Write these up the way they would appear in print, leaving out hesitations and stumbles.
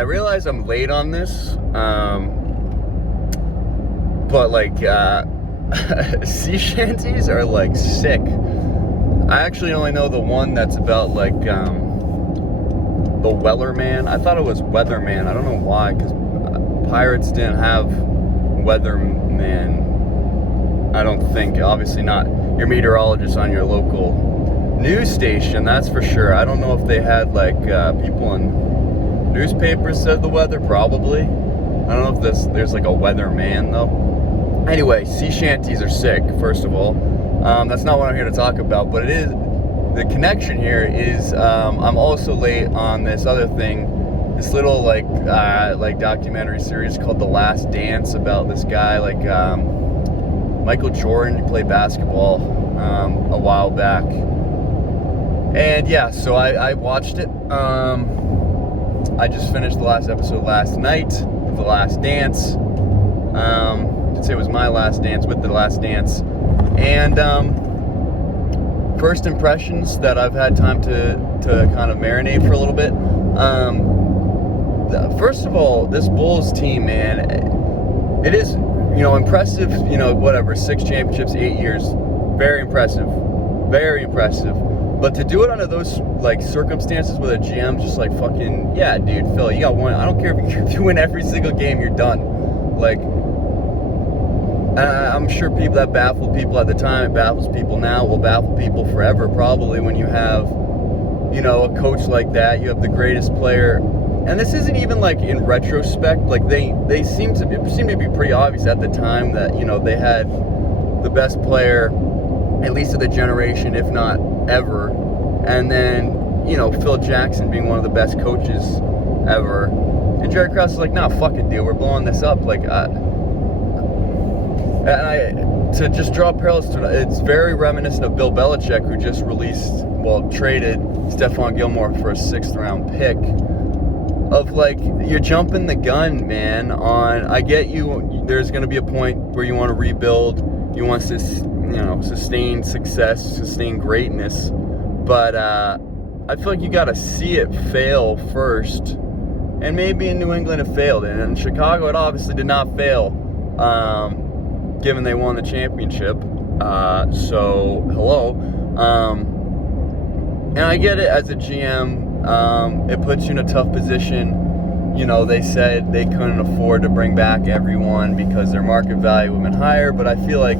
I realize I'm late on this, but like sea shanties are like sick. I actually only know the one that's about like the Wellerman. I thought it was Weatherman. I don't know why, because Pirates didn't have Weatherman. I don't think. Obviously not your meteorologist on your local news station, that's for sure. I don't know if they had like people in newspapers said the weather. Probably. I don't know if there's like a weatherman though. Anyway, sea shanties are sick, first of all. That's not what I'm here to talk about, but it is, the connection here is I'm also late on this other thing, this little like documentary series called The Last Dance about this guy, like Michael Jordan. He played basketball a while back. And yeah, so I watched it. I just finished the last episode last night of The Last Dance. I'd say it was my last dance with The Last Dance. And first impressions that I've had time to kind of marinate for a little bit. First of all, this Bulls team, man, it is, impressive, whatever, 6 championships, 8 years. Very impressive. Very impressive. But to do it under those like circumstances with a GM, just like fucking, yeah, dude, Phil, you got one. I don't care if you win every single game, you're done. Like, I'm sure people that baffled people at the time, it baffles people now, will baffle people forever probably when you have, a coach like that. You have the greatest player, and this isn't even like in retrospect. Like they seem to be pretty obvious at the time that they had the best player, at least of the generation, if not ever. And then, Phil Jackson being one of the best coaches ever. And Jerry Krause is like, nah, fuck it, dude. We're blowing this up. Like, to just draw parallels to it, it's very reminiscent of Bill Belichick, who just traded Stephon Gilmore for a 6th round pick. Of like, you're jumping the gun, man, I get you, there's going to be a point where you want to rebuild, you want to sustain success, sustain greatness, but I feel like you got to see it fail first. And maybe in New England it failed, and in Chicago it obviously did not fail, given they won the championship. So hello. And I get it, as a GM, it puts you in a tough position. They said they couldn't afford to bring back everyone because their market value would have been higher, but I feel like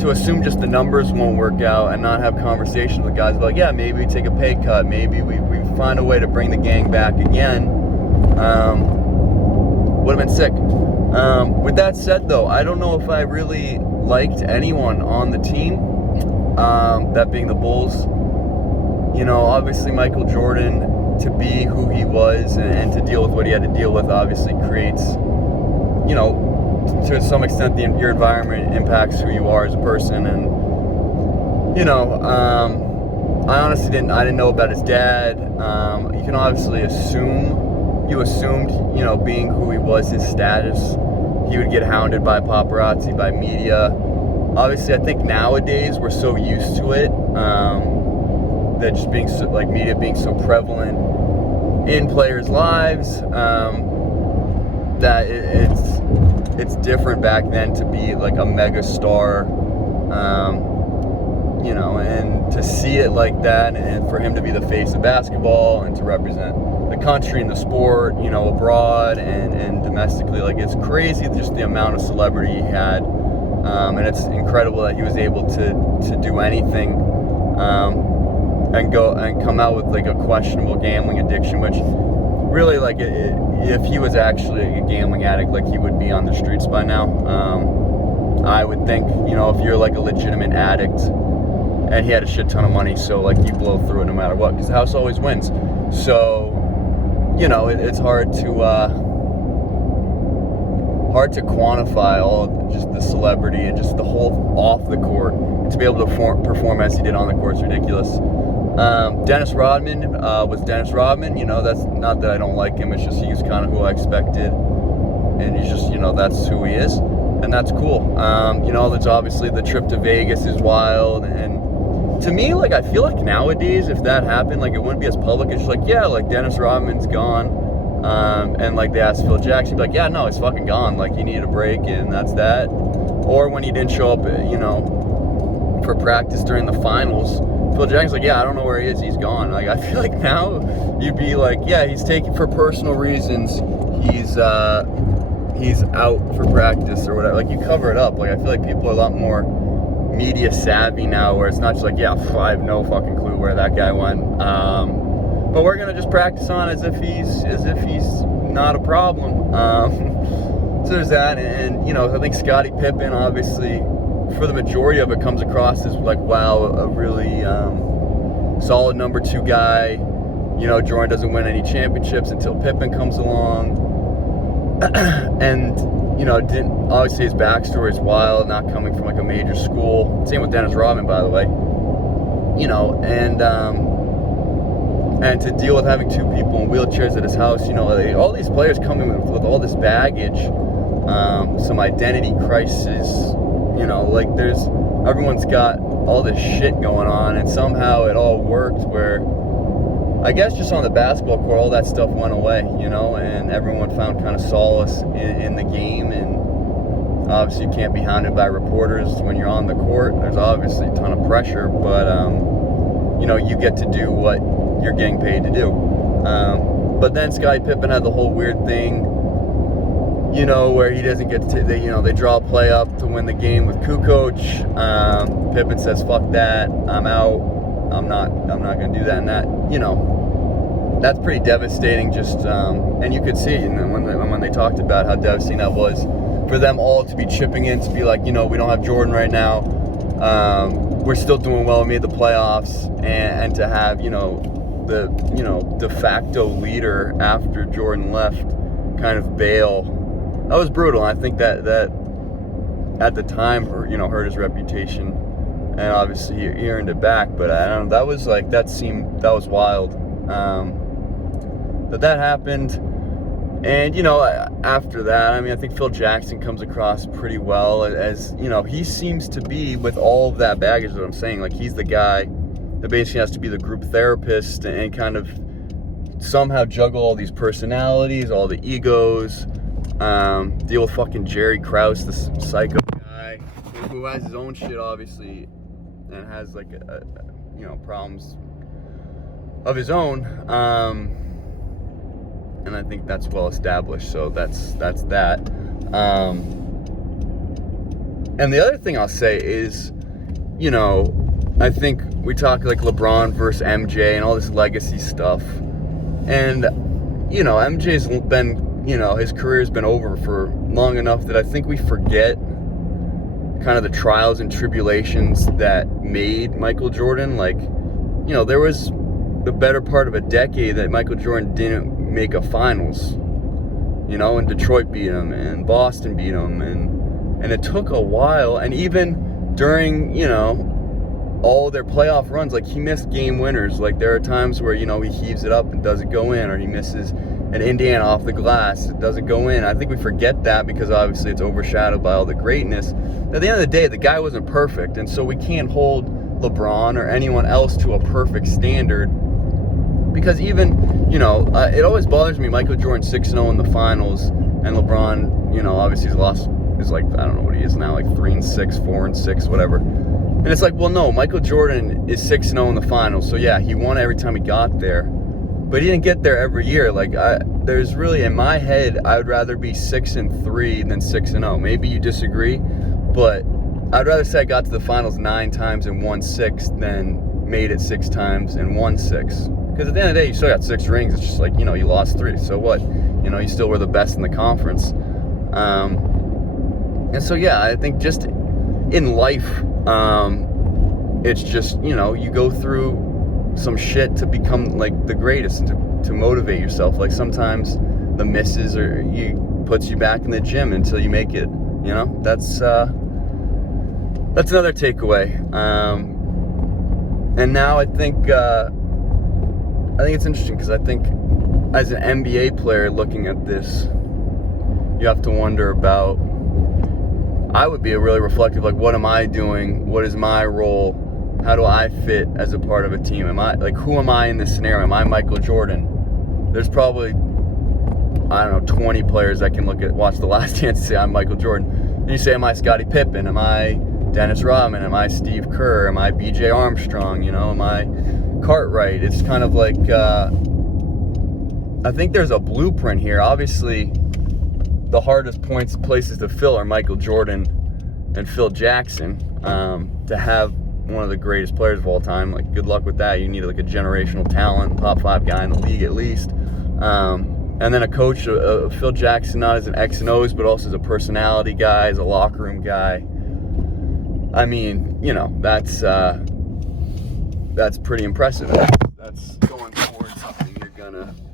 to assume just the numbers won't work out and not have conversations with guys like, yeah, maybe we take a pay cut, maybe we find a way to bring the gang back again, would have been sick. With that said, though, I don't know if I really liked anyone on the team, that being the Bulls. Obviously Michael Jordan, to be who he was and to deal with what he had to deal with, obviously creates, to some extent, your environment impacts who you are as a person. And, I honestly didn't know about his dad. You can obviously assumed, being who he was, his status, he would get hounded by paparazzi, by media. Obviously, I think nowadays we're so used to it, that just being media being so prevalent in players' lives, that it's different back then to be like a mega star, and to see it like that, and for him to be the face of basketball and to represent the country and the sport, abroad and domestically. Like, it's crazy just the amount of celebrity he had, and it's incredible that he was able to do anything, and go and come out with like a questionable gambling addiction, which really, like, if he was actually a gambling addict, like, he would be on the streets by now. I would think, if you're like a legitimate addict, and he had a shit ton of money, so like you blow through it no matter what, because the house always wins. So, it's hard to quantify all of just the celebrity and just the whole off the court, and to be able to perform as he did on the court is ridiculous. Dennis Rodman was Dennis Rodman. That's not that I don't like him, it's just he's kind of who I expected, and he's just, that's who he is, and that's cool. There's obviously the trip to Vegas is wild, and to me, like, I feel like nowadays if that happened, like, it wouldn't be as public. It's just like, yeah, like, Dennis Rodman's gone, And like they asked Phil Jackson, he'd be like, yeah, no, he's fucking gone. Like he needed a break, and that's that. Or when he didn't show up, for practice during the finals, Phil Jackson's like, yeah, I don't know where he is. He's gone. Like I feel like now you'd be like, yeah, he's taking for personal reasons. He's out for practice or whatever. Like you cover it up. Like I feel like people are a lot more media savvy now, where it's not just like, yeah, I have no fucking clue where that guy went. But we're gonna just practice on as if he's not a problem. So there's that, and I think Scottie Pippen, obviously, for the majority of it, comes across as like, wow, a really solid number 2 guy. Jordan doesn't win any championships until Pippen comes along, and didn't obviously his backstory is wild, not coming from like a major school. Same with Dennis Rodman, by the way. And to deal with having 2 people in wheelchairs at his house, all these players come in with all this baggage, some identity crisis, like everyone's got all this shit going on, and somehow it all worked where, I guess just on the basketball court, all that stuff went away, and everyone found kind of solace in the game. And obviously you can't be hounded by reporters when you're on the court. There's obviously a ton of pressure, but, you get to do what you're getting paid to do. But then Scottie Pippen had the whole weird thing, where he doesn't get to, they draw a play up to win the game with Kukoc. Pippen says, fuck that, I'm out. I'm not going to do that. And that, that's pretty devastating. Just, and you could see when they talked about how devastating that was for them all to be chipping in, to be like, we don't have Jordan right now. We're still doing well. We made the playoffs, and to have, the, de facto leader after Jordan left kind of bail. That was brutal. And I think that at the time, hurt his reputation, and obviously he earned it back. But I don't know, that was wild. That happened. And, after that, I think Phil Jackson comes across pretty well as, he seems to be, with all of that baggage that I'm saying, like he's the guy that basically has to be the group therapist and kind of somehow juggle all these personalities, all the egos, deal with fucking Jerry Krause, this psycho guy who has his own shit, obviously, and has like problems of his own. And I think that's well established, so that's that. And the other thing I'll say is, I think we talk like LeBron versus MJ and all this legacy stuff. And, MJ's been, his career's been over for long enough that I think we forget kind of the trials and tribulations that made Michael Jordan. Like, there was the better part of a decade that Michael Jordan didn't make a finals, and Detroit beat him and Boston beat him, and it took a while. And even during, all their playoff runs, like he missed game winners. Like there are times where, he heaves it up and doesn't go in, or he misses an Indiana off the glass, it doesn't go in. I think we forget that because obviously it's overshadowed by all the greatness. At the end of the day, the guy wasn't perfect, and so we can't hold LeBron or anyone else to a perfect standard. Because even, it always bothers me, Michael Jordan 6-0 in the finals, and LeBron, obviously is like, I don't know what he is now, like 3-6, 4-6, whatever. And it's like, well, no, Michael Jordan is 6-0 in the finals, so yeah, he won every time he got there. But he didn't get there every year. Like, there's really, in my head, I would rather be 6-3 than 6-0. Maybe you disagree, but I'd rather say I got to the finals 9 times and won 6 than made it 6 times and won 6. Because at the end of the day, you still got 6 rings. It's just like, you lost 3. So what? You still were the best in the conference. And so, yeah, I think just in life, it's just, you go through some shit to become, like, the greatest and to motivate yourself. Like, sometimes the misses puts you back in the gym until you make it. That's another takeaway. And now I think it's interesting because I think as an NBA player looking at this, you have to wonder about, I would be really reflective, like, what am I doing? What is my role? How do I fit as a part of a team? Who am I in this scenario? Am I Michael Jordan? There's probably I don't know, 20 players that can watch The Last Dance and say, I'm Michael Jordan. And you say, am I Scottie Pippen? Am I Dennis Rodman? Am I Steve Kerr? Am I B.J. Armstrong? You know, am I Cartwright? It's kind of like, I think there's a blueprint here. Obviously, the hardest places to fill are Michael Jordan and Phil Jackson. To have one of the greatest players of all time, like, good luck with that. You need like a generational talent, top 5 guy in the league at least. And then a coach, Phil Jackson, not as an X and O's, but also as a personality guy, as a locker room guy. I mean, you know, that's pretty impressive. That's going towards something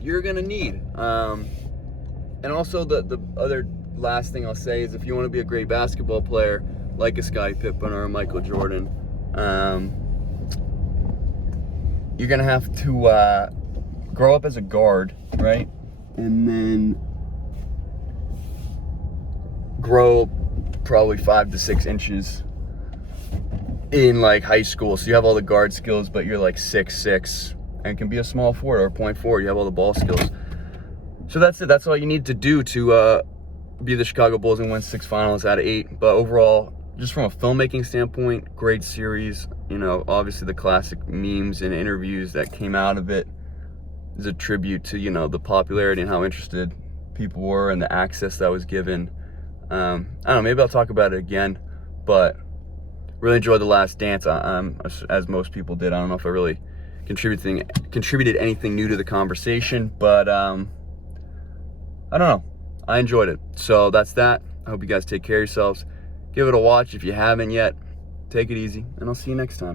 you're gonna need. And also the other last thing I'll say is, if you want to be a great basketball player, like a Scottie Pippen or a Michael Jordan, you're gonna have to grow up as a guard, right? And then grow probably 5 to 6 inches in like high school. So you have all the guard skills, but you're like 6'6" and can be a small forward or point forward. You have all the ball skills. So that's it. That's all you need to do to be the Chicago Bulls and win 6 finals out of 8. But overall, just from a filmmaking standpoint, great series. You know, obviously the classic memes and interviews that came out of it is a tribute to, you know, the popularity and how interested people were and the access that was given. I don't know, maybe I'll talk about it again, but really enjoyed The Last Dance, as most people did. I don't know if I really contributed anything new to the conversation, but I don't know. I enjoyed it. So that's that. I hope you guys take care of yourselves. Give it a watch if you haven't yet. Take it easy, and I'll see you next time.